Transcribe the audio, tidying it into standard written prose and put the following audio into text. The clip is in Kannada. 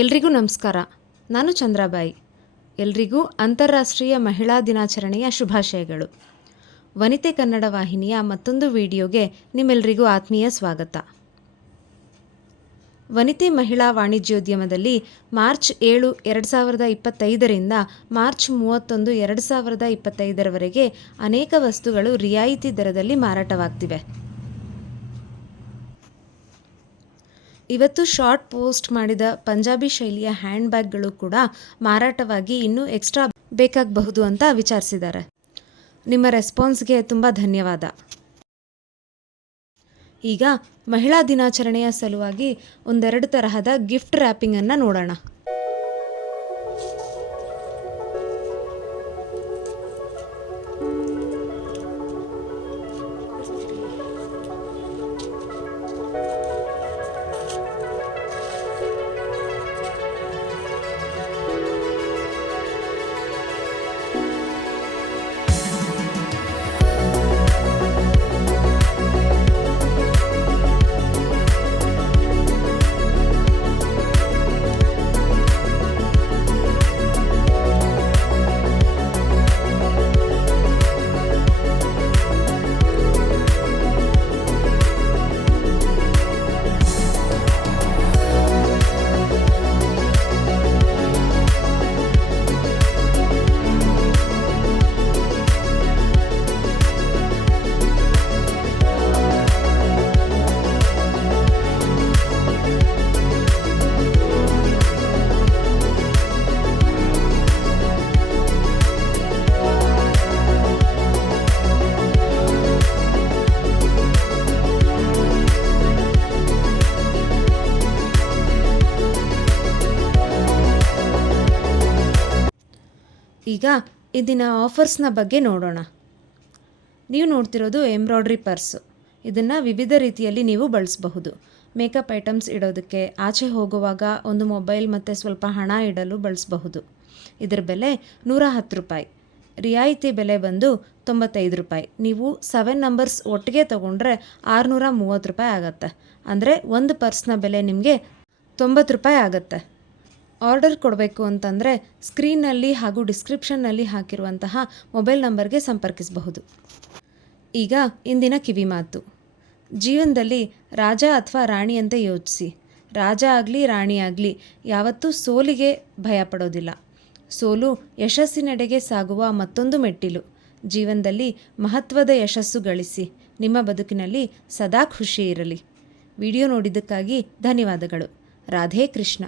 ಎಲ್ರಿಗೂ ನಮಸ್ಕಾರ. ನಾನು ಚಂದ್ರಾಬಾಯಿ. ಎಲ್ರಿಗೂ ಅಂತಾರಾಷ್ಟ್ರೀಯ ಮಹಿಳಾ ದಿನಾಚರಣೆಯ ಶುಭಾಶಯಗಳು. ವನಿತೆ ಕನ್ನಡ ವಾಹಿನಿಯ ಮತ್ತೊಂದು ವಿಡಿಯೋಗೆ ನಿಮ್ಮೆಲ್ಲರಿಗೂ ಆತ್ಮೀಯ ಸ್ವಾಗತ. ವನಿತೆ ಮಹಿಳಾ ವಾಣಿಜ್ಯೋದ್ಯಮದಲ್ಲಿ ಮಾರ್ಚ್ 7, 2025ರಿಂದ ಮಾರ್ಚ್ 31, 2025ರವರೆಗೆ ಅನೇಕ ವಸ್ತುಗಳು ರಿಯಾಯಿತಿ ದರದಲ್ಲಿ ಮಾರಾಟವಾಗ್ತಿವೆ. ಇವತ್ತು ಶಾರ್ಟ್ ಪೋಸ್ಟ್ ಮಾಡಿದ ಪಂಜಾಬಿ ಶೈಲಿಯ ಹ್ಯಾಂಡ್ ಬ್ಯಾಗ್ಗಳು ಕೂಡ ಮಾರಾಟವಾಗಿ ಇನ್ನೂ ಎಕ್ಸ್ಟ್ರಾ ಬೇಕಾಗಬಹುದು ಅಂತ ವಿಚಾರಿಸಿದ್ದಾರೆ. ನಿಮ್ಮ ರೆಸ್ಪಾನ್ಸ್ಗೆ ತುಂಬ ಧನ್ಯವಾದ. ಈಗ ಮಹಿಳಾ ದಿನಾಚರಣೆಯ ಸಲುವಾಗಿ ಒಂದೆರಡು ತರಹದ ಗಿಫ್ಟ್ ರ್ಯಾಪಿಂಗನ್ನು ನೋಡೋಣ. ಈಗ ಇಂದಿನ ಆಫರ್ಸ್ನ ಬಗ್ಗೆ ನೋಡೋಣ. ನೀವು ನೋಡ್ತಿರೋದು ಎಂಬ್ರಾಯ್ಡ್ರಿ ಪರ್ಸು. ಇದನ್ನು ವಿವಿಧ ರೀತಿಯಲ್ಲಿ ನೀವು ಬಳಸಬಹುದು. ಮೇಕಪ್ ಐಟಮ್ಸ್ ಇಡೋದಕ್ಕೆ, ಆಚೆ ಹೋಗುವಾಗ ಒಂದು ಮೊಬೈಲ್ ಮತ್ತು ಸ್ವಲ್ಪ ಹಣ ಇಡಲು ಬಳಸಬಹುದು. ಇದರ ಬೆಲೆ ₹110. ರಿಯಾಯಿತಿ ಬೆಲೆ ಬಂದು ₹95. ನೀವು 7 ನಂಬರ್ಸ್ ಒಟ್ಟಿಗೆ ತೊಗೊಂಡ್ರೆ ₹630 ಆಗುತ್ತೆ. ಅಂದರೆ ಒಂದು ಪರ್ಸ್ನ ಬೆಲೆ ನಿಮಗೆ ₹90 ಆಗುತ್ತೆ. ಆರ್ಡರ್ ಕೊಡಬೇಕು ಅಂತಂದರೆ ಸ್ಕ್ರೀನ್ನಲ್ಲಿ ಹಾಗೂ ಡಿಸ್ಕ್ರಿಪ್ಷನ್ನಲ್ಲಿ ಹಾಕಿರುವಂತಹ ಮೊಬೈಲ್ ನಂಬರ್ಗೆ ಸಂಪರ್ಕಿಸಬಹುದು. ಈಗ ಇಂದಿನ ಕಿವಿಮಾತು. ಜೀವನದಲ್ಲಿ ರಾಜ ಅಥವಾ ರಾಣಿಯಂತೆ ಯೋಚಿಸಿ. ರಾಜ ಆಗಲಿ ರಾಣಿ ಆಗಲಿ ಯಾವತ್ತೂ ಸೋಲಿಗೆ ಭಯಪಡೋದಿಲ್ಲ. ಸೋಲು ಯಶಸ್ಸಿನೆಡೆಗೆ ಸಾಗುವ ಮತ್ತೊಂದು ಮೆಟ್ಟಿಲು. ಜೀವನದಲ್ಲಿ ಮಹತ್ವದ ಯಶಸ್ಸು ಗಳಿಸಿ. ನಿಮ್ಮ ಬದುಕಿನಲ್ಲಿ ಸದಾ ಖುಷಿ ಇರಲಿ. ವಿಡಿಯೋ ನೋಡಿದ್ದಕ್ಕಾಗಿ ಧನ್ಯವಾದಗಳು. ರಾಧೇ ಕೃಷ್ಣ.